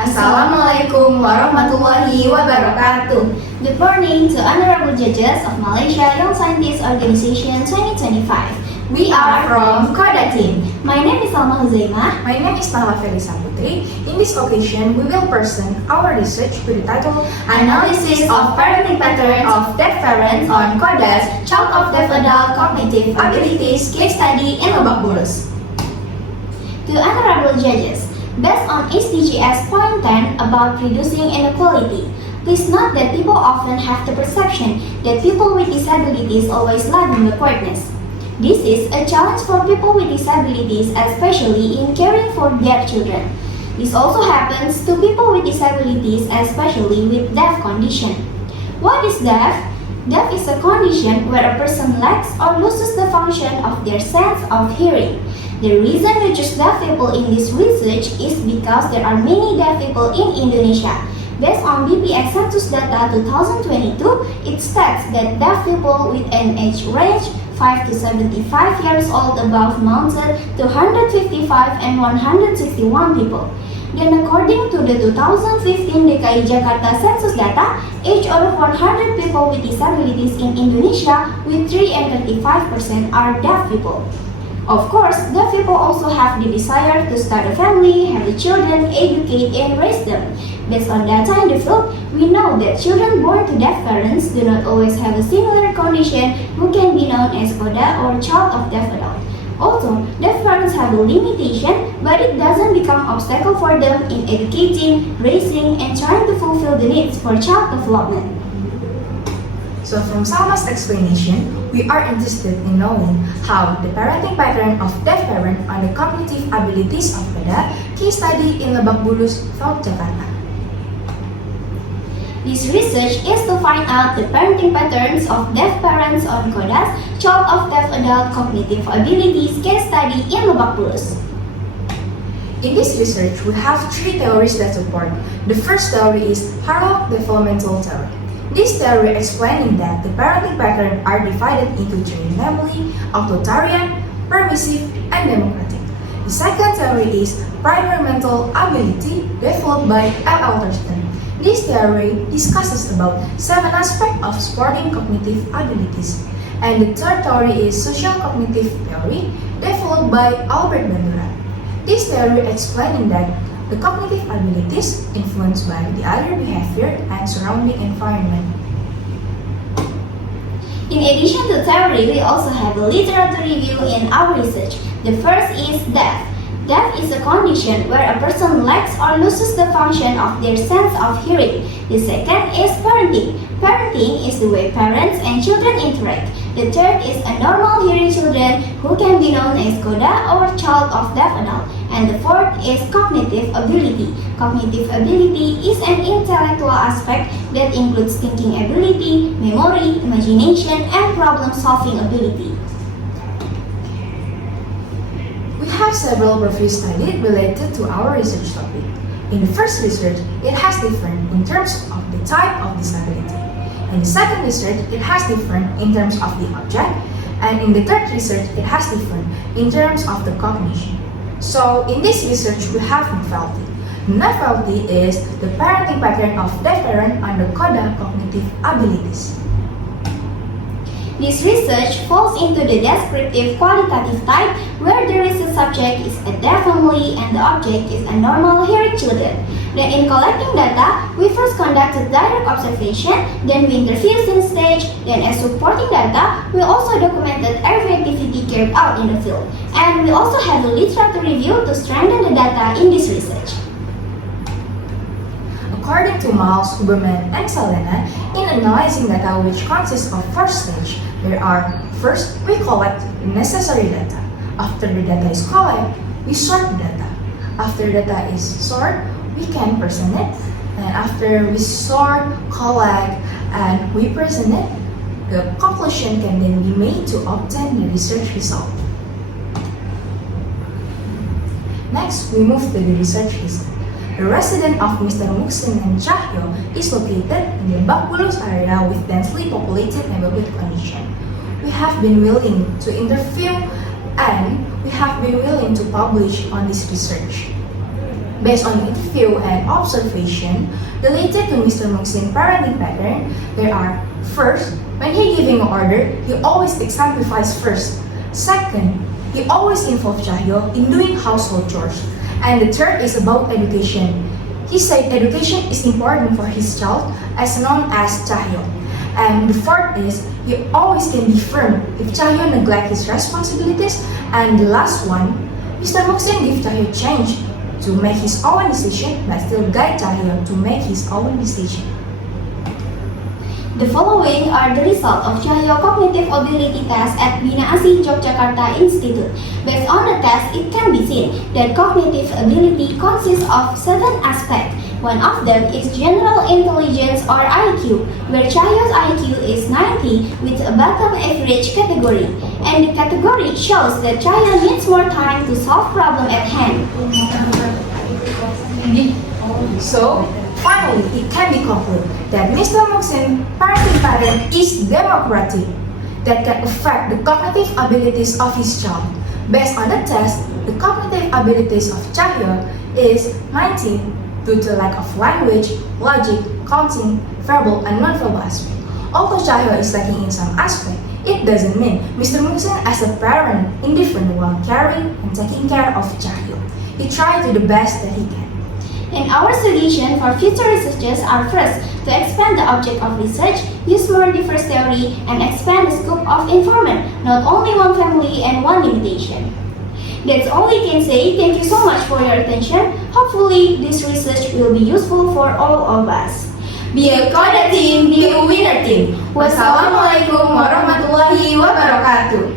Assalamualaikum warahmatullahi wabarakatuh. Good morning to honorable judges of Malaysia Young Scientist Organization 2025. We are from Koda team. My name is Salma Huzaimah. My name is Nahla Felisa Putri. In this occasion, we will present our research with the title Analysis of Parenting Pattern of Deaf Parents on Koda's Child of Deaf Adult Cognitive Abilities Case Study in Lebak Bulus. To honorable judges, based on SDGs point 10 about reducing inequality, please note that people often have the perception that people with disabilities always lack in backwardness. This is a challenge for people with disabilities, especially in caring for their children. This also happens to people with disabilities, especially with deaf condition. What is deaf? Deaf is a condition where a person lacks or loses the function of their sense of hearing. The reason we choose deaf people in this research is because there are many deaf people in Indonesia. Based on BPS Census data 2022, it states that deaf people with an age range 5 to 75 years old above amounted to 155 and 161 people. Then according to the 2015 DKI Jakarta Census data, age of 100 people with disabilities in Indonesia with 3 and 35% are deaf people. Of course, deaf people also have the desire to start a family, have the children, educate, and raise them. Based on data in the field, we know that children born to deaf parents do not always have a similar condition who can be known as CODA or child of deaf adult. Also, deaf parents have a limitation, but it doesn't become obstacle for them in educating, raising, and trying to fulfill the needs for child development. So from Salma's explanation, we are interested in knowing how the parenting pattern of deaf parent on the cognitive abilities of Koda case study in Lebak Bulus, South Jakarta. This research is to find out the parenting patterns of deaf parents on Koda's Child of Deaf Adult Cognitive Abilities case study in Lebak Bulus. In this research, we have 3 theories that support. The first theory is Harlock developmental theory. This theory explaining that the parenting patterns are divided into 3, namely authoritarian, permissive, and democratic. The second theory is primary mental ability developed by L. Thurston. This theory discusses about 7 aspects of supporting cognitive abilities. And the third theory is social cognitive theory developed by Albert Bandura. This theory explaining that the cognitive abilities influenced by the other behavior and surrounding environment. In addition to theory, we also have a literature review in our research. The first is deaf. Deaf is a condition where a person lacks or loses the function of their sense of hearing. The second is parenting. Parenting is the way parents and children interact. The third is a normal hearing children who can be known as CODA or child of deaf adult. And the fourth is cognitive ability. Cognitive ability is an intellectual aspect that includes thinking ability, memory, imagination, and problem-solving ability. We have several previous studies related to our research topic. In the first research, it has different in terms of the type of disability. In the second research, it has different in terms of the object. And in the third research, it has different in terms of the cognition. So in this research, we have novelty. Novelty is the parenting pattern of deaf parent on the CODA cognitive abilities. This research falls into the descriptive qualitative type where the research subject is a deaf family and the object is a normal hearing children. Then in collecting data, we first conducted direct observation, then we interviewed in stage, then as supporting data, we also documented every activity carried out in the field. And we also have a literature review to strengthen the data in this research. According to Miles, Huberman, and Selena, in analyzing data which consists of 4 stages, there are, first, we collect necessary data. After the data is collected, we sort the data. After data is sorted, we can present it. And after we sort, collect, and we present it, the conclusion can then be made to obtain the research result. Next, we move to the research result. The residence of Mr. Muhsin and Cahyo is located in the Lebak Bulus area with densely populated neighborhood condition. We have been willing to interview and we have been willing to publish on this research. Based on interview and observation related to Mr. Muxin's parenting pattern, there are: first, when he giving an order, he always exemplifies first. Second, he always involves Cahyo in doing household chores. And the third is about education. He said education is important for his child, as known as Cahyo. And the fourth is, he always can be firm if Cahyo neglect his responsibilities. And the last one, Mr. Muxin give Cahyo change to make his own decision, but still guide Cahyo to make his own decision. The following are the result of Cahyo Cognitive Ability Test at Bina Asih Yogyakarta Institute. Based on the test, it can be seen that cognitive ability consists of seven aspects. One of them is general intelligence or IQ, where Cahyo's IQ is 90 with a bottom average category. And the category shows that Cahyo needs more time to solve problem at hand. So, finally, it can be concluded that Mr. Muxin's parenting pattern is democratic, that can affect the cognitive abilities of his child. Based on the test, the cognitive abilities of Cahyo is 19 due to lack of language, logic, counting, verbal, and non-verbal aspect. Although Cahyo is lacking in some aspect, it doesn't mean Mr. Muxin as a parent indifferent while caring and taking care of Cahyo. He tried to the best that he can. And our suggestion for future researchers are: first, to expand the object of research, use more diverse theory, and expand the scope of informant, not only one family and one limitation. That's all we can say. Thank you so much for your attention. Hopefully, this research will be useful for all of us. Be a Koda team, be a winner team. Wassalamualaikum warahmatullahi wabarakatuh.